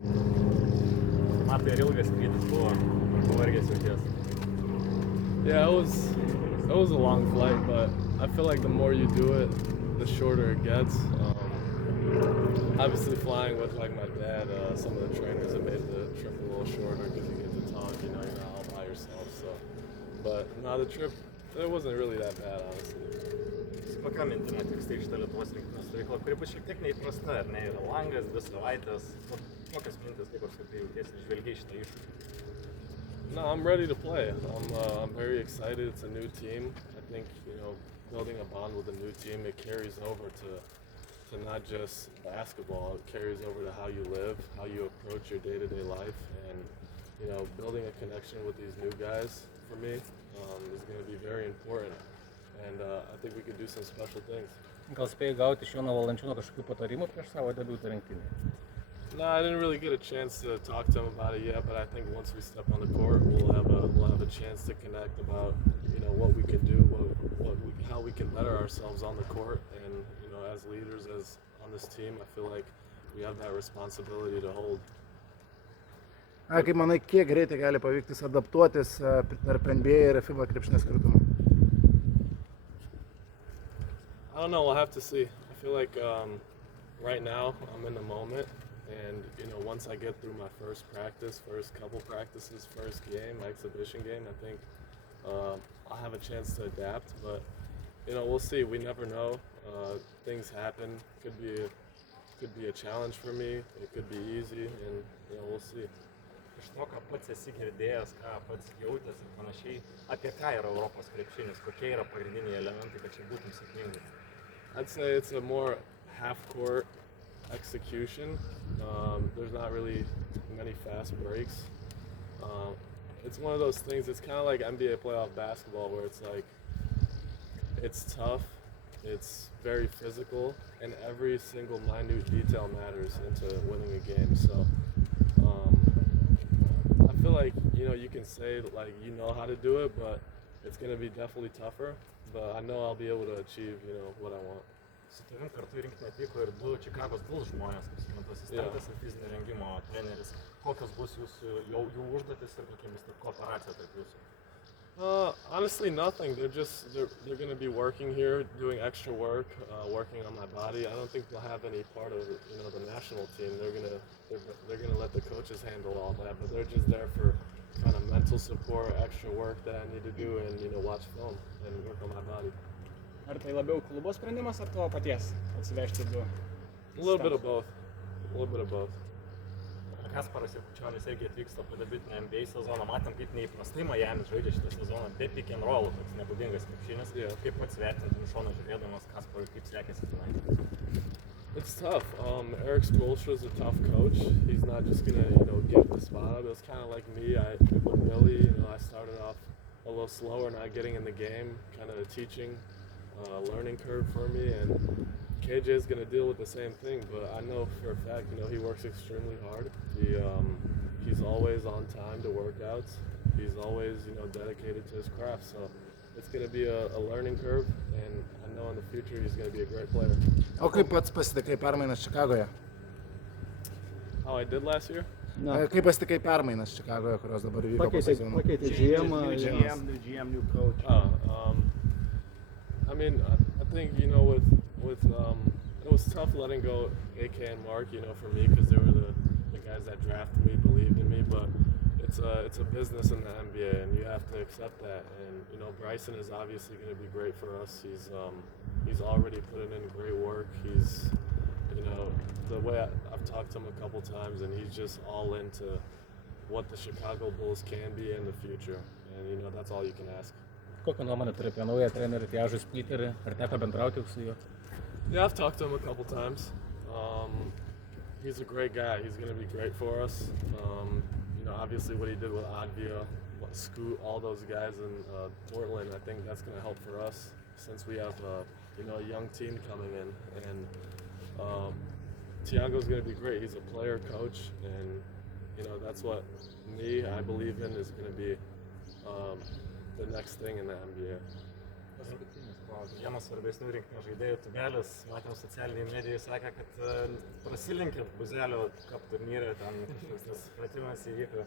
Matai, ar ilgas skrydis buvo, ar pavargęs jauties? Yeah, it was a long flight, but I feel like the more you do it, the shorter it gets. Obviously, flying with like my dad, some of the trainers have made the trip a little shorter because you get to talk. You know, you're not all by yourself. So, but no, the trip it wasn't really that bad, honestly. Su kokia mintim atvyksti į šitą Lietuvos rinktinės stovyklą, kuri bus šiek tiek neįprasta, ar ne? Yra langas, 2 savaitės. Kokios mintis, kaip apskritai jautiesi ir žvelgiai šitą iššūkį? No, I'm ready to play. I'm very excited. It's a new team. I think, you know, building a bond with a new team, it carries over to not just basketball. It carries over to how you live, how you approach your day-to-day life, and you know, building a connection with these new guys for me is going to be very important. And I think we could do some special things. Gal spėjai gauti iš Jono Valančiūno kažkokių patarimų prieš savo debiutą rinktinėje? No, I didn't really get a chance to talk to him about it yet, but I think once we step on the court, we'll have a chance to connect about, you know, what we can do, how we can better ourselves on the court, and you know, as leaders, as on this team, I feel like we have that responsibility to hold. Kaip manai, kiek greitai gali pavykti adaptuotis tarp NBA ir FIBA krepšinio skirtumų? I don't know, we'll have to see. I feel like right now I'm in the moment, and you know, once I get through my first couple practices, first game, my exhibition game, I think I'll have a chance to adapt. But you know, we'll see. We never know. Things happen. Could be a challenge for me. It could be easy, and you know, we'll see. Iš to, ką pats esi girdėjęs, ką pats jautęs ir panašiai, apie ką yra Europos krepšinis, kokie yra pagrindiniai elementai, kad čia būtum sėkmingas? I'd say it's a more half-court execution. There's not really many fast breaks. It's one of those things, it's kind of like NBA playoff basketball where it's like, it's tough, it's very physical, and every single minute detail matters into winning a game. So I feel like, you know, you can say like you know how to do it, but it's going to be definitely tougher. But I know I'll be able to achieve, you know, what I want. Su tavim kartu į rinktinę atvyko ir 2 Čikagos Bulls žmonės, kaip suprantu, asistentas ir fizinio rengimo treneris. Kokios bus jų užduotis ir kokia bus kooperacija tarp jūsų? Honestly, nothing. They're going to be working here, doing extra work, working on my body. I don't think they'll have any part of the national team. They're gonna let the coaches handle all that, but they're just there for kind of mental support, extra work that I need to do, and watch film and work on my body. Ar tai labiau klubo sprendimas ar tavo paties atsivežti 2? A little bit of both. Kasparas ir Kučionis irgi atvyksta po debiutinę NBA sezoną. Matėm, kaip neįprastai Miami žaidžia šitą sezoną, be pick and roll, toks nebūdingas krepšinis. Kaip pats vertintum iš šono žiūrėdamas Kasparui, kaip sekėsi tenai? It's tough. Eric Spoelstra's a tough coach. He's not just gonna, give the spot up. It was kind of like me. With Billy, I started off a little slower, not getting in the game, kind of a teaching, learning curve for me, and KJ is going to deal with the same thing, but I know for a fact, he works extremely hard. He's always on time to workouts. He's always, dedicated to his craft. So it's going to be a learning curve, and I know in the future he's going to be a great player. O kaip pats pasitikai permainas Čikagoje? How I did last year? Kaip pasitikai permainas Čikagoje, kurios dabar vyko po sezono? Pakeitė GM, new coach. I mean, I think, it was tough letting go AK and Mark, for me, because they were the guys that drafted me, believed in me, but it's a business in the NBA, and you have to accept that. And, Bryson is obviously going to be great for us. He's already put in great work. He's, the way I've talked to him a couple times, and he's just all into what the Chicago Bulls can be in the future. And, that's all you can ask. Kokią nuomonę turi apie naują trenerį Tiažą Splitterį? Ar teko bendrauti su juo? Yeah, I've talked to him a couple times. He's a great guy. He's going to be great for us. Obviously what he did with Advia, Scoot, all those guys in Portland, I think that's going to help for us since we have a young team coming in. And Tiago's going to be great. He's a player coach, and that's what I believe in is going to be the next thing in the NBA. sako, vienas svarbesnių rinktinės žaidėjų Tubelis, matėm socialiniai medijai, sakė, kad prasilinkit Buzelio kap turnyre, ten kažkoks nesupratimas įvyko.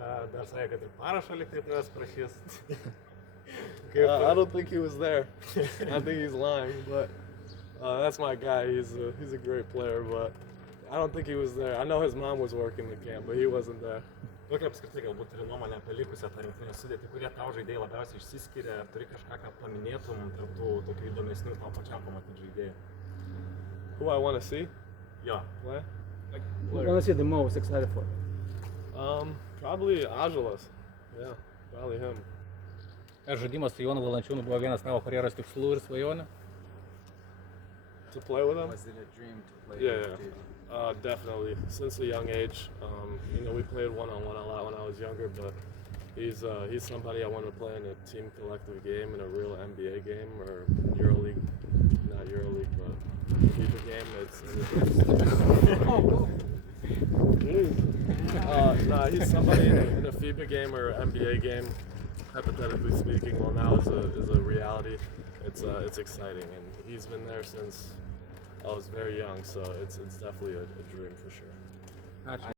Dar sakė, kad ir parašą liktai tavęs prašys. I don't think he was there. I think he's lying, but that's my guy. He's a great player, but I don't think he was there. I know his mom was working the camp, but he wasn't there. Kokia apskritai galbūt turi nuomonę apie likusią tą rinktinę sudėtį, kurie tau žaidėjai labiausiai išsiskiria, ar turi kažką, ką paminėtum tarp tų tokių įdomesnių tau pačiam pamatyti žaidėjų? Who I want to see Jo. play? Like, what do you see the most excited for? Probably M.Buzelis. Yeah, probably him. Ar žaidimas su Jonu Valančiūnu buvo vienas tavo karjeros tikslų ir svajonių? To play with him? Was it a dream to play Yeah, with JV? definitely. Since a young age, you know, we played one-on-one a lot when I was younger, but he's somebody I want to play in a team collective game, in a real NBA game, or EuroLeague, not EuroLeague, but FIFA game. He's somebody in a FIFA game or NBA game, hypothetically speaking. Well, now is a reality. It's exciting, and he's been there since I was very young, so it's definitely a dream for sure. Ačiū.